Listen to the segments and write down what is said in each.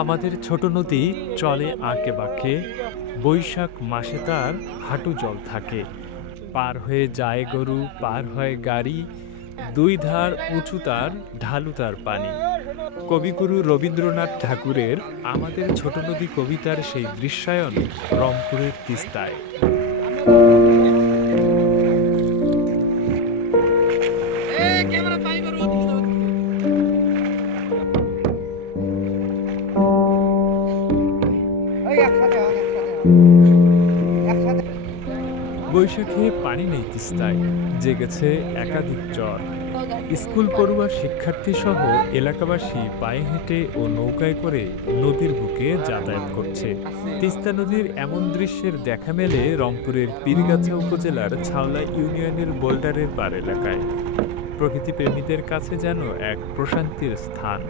আমাদের ছোট নদী চলে আঁকে বাঁকে, বৈশাখ মাসে তার হাঁটু জল থাকে। পার হয়ে যায় গরু, পার হয় গাড়ি, দুই ধার উঁচু তার, ঢালু তার পানি। কবিগুরু রবীন্দ্রনাথ ঠাকুরের আমাদের ছোট নদী কবিতার সেই দৃশ্যায়ন রংপুরের তিস্তায়। বৈশাখে পানি নেই তিস্তায়, জেগেছে একাধিক চর। স্কুল পড়ুয়া শিক্ষার্থী সহ এলাকাবাসী পায়ে হেঁটে ও নৌকায় করে নদীর বুকে যাতায়াত করছে। তিস্তা নদীর এমন দৃশ্যের দেখা মেলে রংপুরের পীরগাছা উপজেলার ছাওলা ইউনিয়নের বোল্ডারের পার এলাকায়। প্রকৃতিপ্রেমীদের কাছে যেন এক প্রশান্তির স্থান।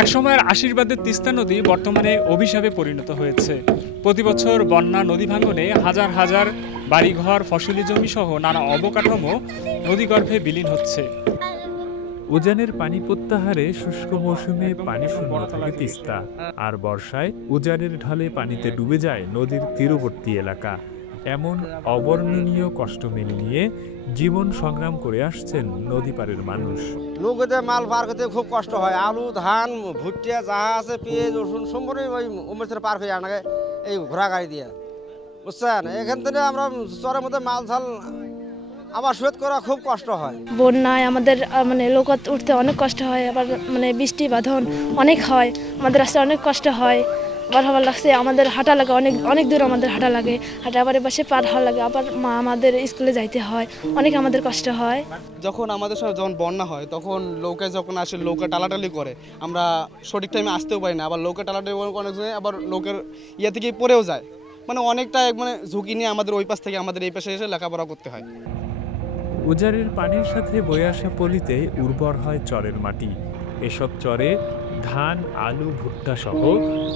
একসময়ের আশীর্বাদের তিস্তা নদী বর্তমানে অভিশাপে পরিণত হয়েছে। প্রতি বছর বন্যা, নদী ভাঙনে হাজার হাজার বাড়িঘর, ফসলি জমি সহ নানা অবকাঠামো নদীগর্ভে বিলীন হচ্ছে। উজানের পানি প্রত্যাহারে শুষ্ক মৌসুমে পানি শূন্য থাকে তিস্তা, আর বর্ষায় উজানের ঢলে পানিতে ডুবে যায় নদীর তীরবর্তী এলাকা। এমন অবর্ণনীয় কষ্ট মেনে নিয়ে জীবন সংগ্রাম করে আসছেন নদী পাড়ের মানুষ। নৌকাতে মাল পার করতে খুব কষ্ট হয়। আলু, ধান, ভুট্টা যা আছে, পেঁয়াজ, রসুন সম্পূর্ণ ওই উমেশের পার হয়ে আনাকে এই ঘোড়া গাড়ি দিয়ে, বুঝছেন। এখান থেকে আমরা চরের মধ্যে মাল ঝাল আবার শোধ করা খুব কষ্ট হয়। বন্যায় আমাদের নৌকা উঠতে অনেক কষ্ট হয়, আবার বৃষ্টি বাঁধন অনেক হয়, আমাদের রাস্তায় অনেক কষ্ট হয়। আবার ভালো লাগছে, আমাদের হাঁটা লাগে, অনেক অনেক দূর আমাদের হাঁটা লাগে, হাঁটা আবার বাসে পার হওয়া লাগে, আবার মা আমাদের স্কুলে যাইতে হয়, অনেক আমাদের কষ্ট হয়। যখন আমাদের সময় যখন বন্যা হয় তখন নৌকায় যখন আসে নৌকা টালাটালি করে, আমরা সঠিক টাইমে আসতেও পারি না, আবার নৌকা টালাটালি অনেক সময় আবার নৌকার ইয়ে থেকে পড়েও যায়। অনেকটা ঝুঁকি নিয়ে আমাদের ওই পাশ থেকে আমাদের এই পাশে এসে লেখাপড়া করতে হয়। উজানের পানির সাথে বয়ে আসা পলিতে উর্বর হয় চরের মাটি। এসব চরে ধান, আলু, ভুট্টা সহ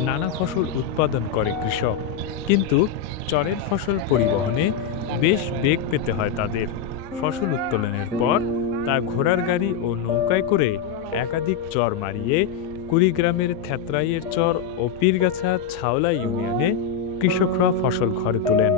নানা ফসল উৎপাদন করে কৃষক। কিন্তু চরের ফসল পরিবহনে বেশ বেগ পেতে হয় তাদের। ফসল উত্তোলনের পর তা ঘোড়ার গাড়ি ও নৌকায় করে একাধিক চর মারিয়ে কুড়িগ্রামের থেতরাইয়ের চর ও পীরগাছা ছাওলা ইউনিয়নে কৃষকরা ফসল ঘরে তোলেন।